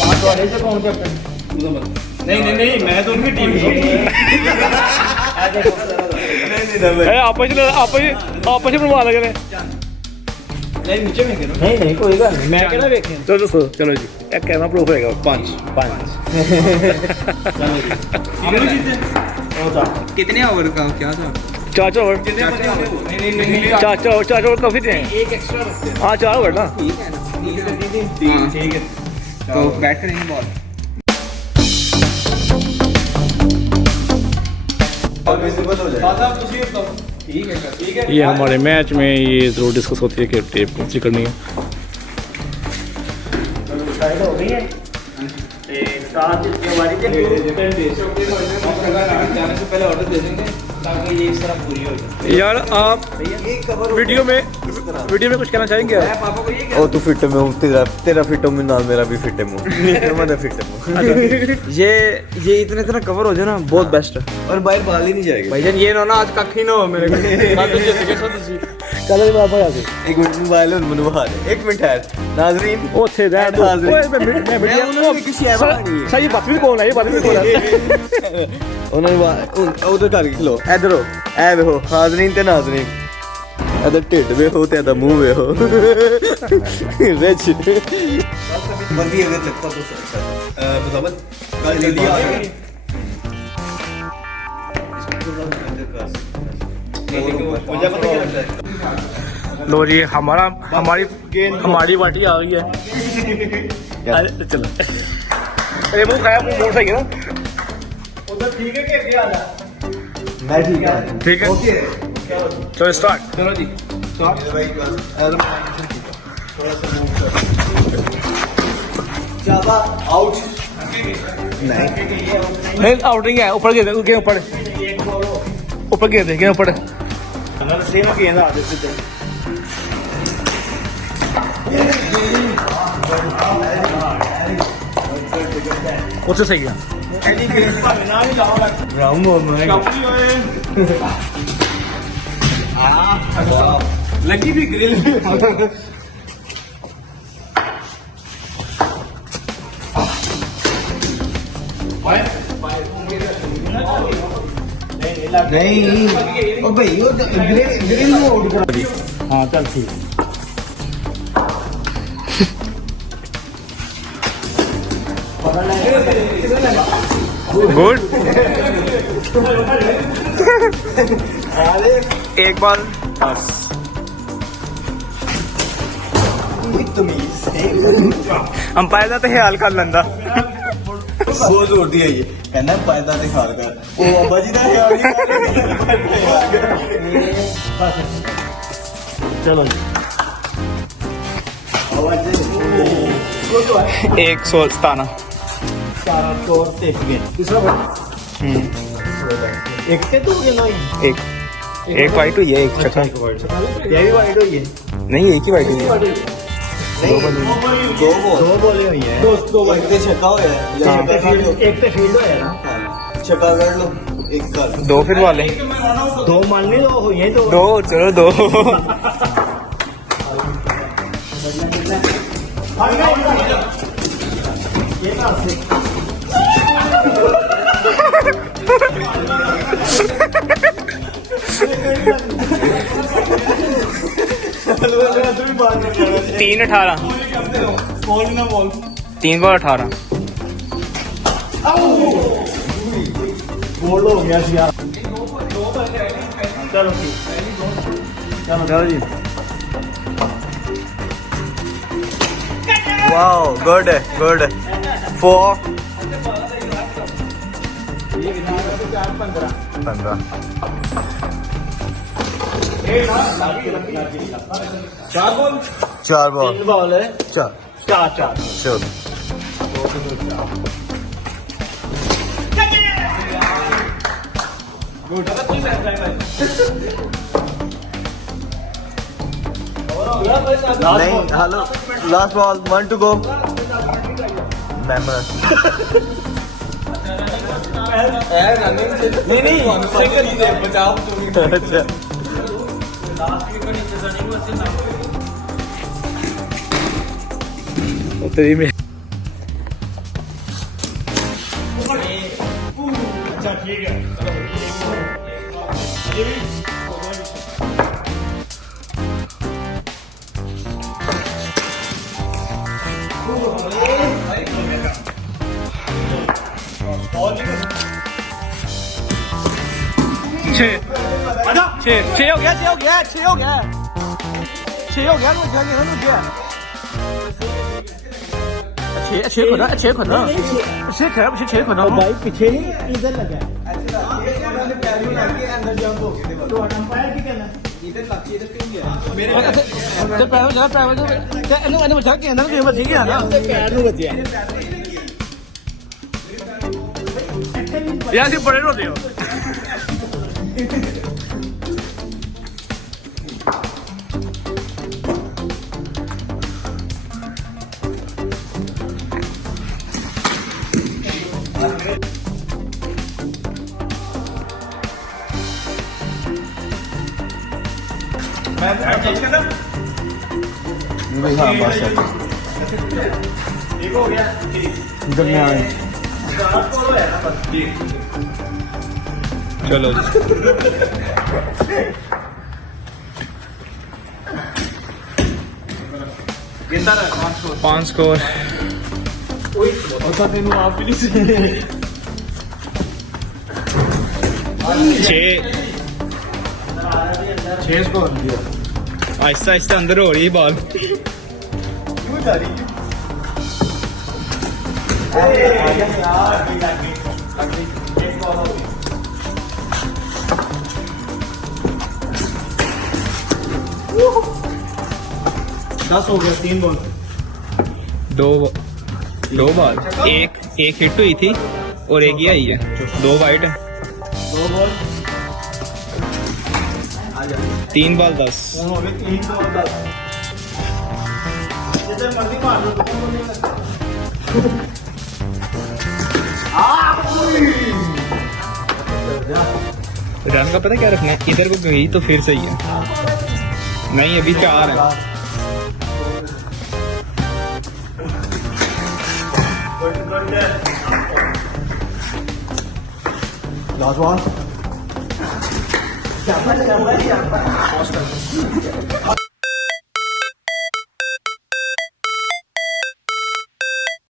पांच वाले से कौन कैप्टन? नहीं मैं तो उनकी टीम की आपस में बनवा लगे नहीं नीचे में करो नहीं कोई गल नहीं मैं कहना देखें चलो चलो जी एक कैमरा प्रूफ होएगा 5 हम लोग जीते होता कितने ओवर का क्या था? 4 ओवर कितने बचे नहीं 4 ओवर काफी थे एक एक्स्ट्रा रखते हैं हाँ 4 ओवर ना ठीक है ना? ठीक है तो बैट करेंगे बॉल। ठीक है ये हमारे मैच में ये जरूर डिस्कस होती है कि टेप कौन सी करनी है साइड हो गई है ते साथ इसके हमारी जाने से पहले ऑर्डर दे देंगे ताकि ये इस तरह पूरी हो जाए यार आप वीडियो में कुछ कहना चाहेंगे यार? पापा को ये ओ तू फिट में हूँ तेरा फिट में नाल मेरा भी फिट में मैं फिट में ये इतना कवर हो जाए ना बहुत बेस्ट है। और बाहर बाल ही नहीं जाएगा भाईजान ये ना आज कखी ना हो मेरे को चलो जी बाबा यार एक मिनट मोबाइल और मनवा दे एक मिनट है नाजरीन ओ थे दैट हाज़िर। ओए मैं वीडियो किसी ऐप में नहीं है। सही बात भी कौन है ये बात भी कौन है उन्होंने उधर करके खिलो इधर हो ऐ वे हो हाजरीन ते नाजरीन इधर ढिड वे हो ते इधर मुंह वे हो रिच बंदी अगर चक्का तो बतावत कल जल्दी आ गई मुझे पता क्या लगता है लो जी हमारी पार्टी आ गई है अरे चलो अरे मुंह खाया मुंह सही है ना उधर ठीक है कि आगे आ जा मैं ठीक है ठीक है ओके चलो स्टार्ट चलो जी भाई थोड़ा सा मूव कर ज्यादा आउट नहीं आउटिंग है ऊपर गिर दे ऊपर ऊपर गिर दे ऊपर अगर सेम गेंद आ जाए सीधे उससे सही है राउंड हो मैं लगी भी ग्रिल नहीं ओ भाई वो ग्रिल में आउट कर हाँ चल ठीक गुड एक बार बस अंपायर का तो ख्याल कर लेंदा बहुत जोर दिया ये कहना फायदा ते ख्याल कर ओ बाबा जी का ख्याल नहीं चलो 117 एक से तो गेंद आई एक वाइट हुई है एक छक्का ये भी वाइड हुई है नहीं एक ही वाइट हुई है दो दो बॉलें हुई है दो एक ते छक्का होया एक तो फील्ड होया ना छक्का कर लो एक कर दो फिर वाले दो मानने दो हुई है तो दो चलो दो ये ना से तीन 18 3 बार 18 गोल हो गया सी यार चलो चलो जी वाओ गुड है 4 15 चार बॉल तीन बॉल है चार चार चलो नहीं hello last ball 1 to go नहीं सिंगल ही दे बचाओ अच्छा तेरी में आजा 6 हो गया 6 हो गया 6 हो गया 6 हो गया नु जाने नु क्या 6 खुदा 6 खुदा 6 खराब 6 खुदा भाई पीछे नहीं इधर लगा तो अंपायर की कहना इधर लगी इधर क्यों गया ਤੇ ਪੈਰ ਜਾ ਪੈਰ ਤੇ ਇਹਨੂੰ ਬਚਾ ਕੇ ਅੰਦਰ ਨੂੰ ਬਚ ਗਿਆ ਨਾ पैर नु बचिया ਯਾਰ ਜੀ ਬੜੇ ਰੋਦੇ ਹੋ मैं चेंज करना भाई हाँ बस ठीक हो गया दरमियान ਚਲੋ ਜੀ 5 ਸਕੋਰ और तेनू आप भी नहीं 6 स्कोर आहिस्ता आहिस्ता अंदर हो रही है बॉल क्यों जा रही दस हो गया 3 बॉल दो बॉल एक हिट हुई थी और एक ही आई है 2 वाइट है 2 बॉल 3 बॉल 10 हो गए 3 बॉल 10 जिसे मर्जी मार लो रन का पता क्या रखना है इधर को गई तो फिर सही है नहीं अभी 4 है लास्ट वन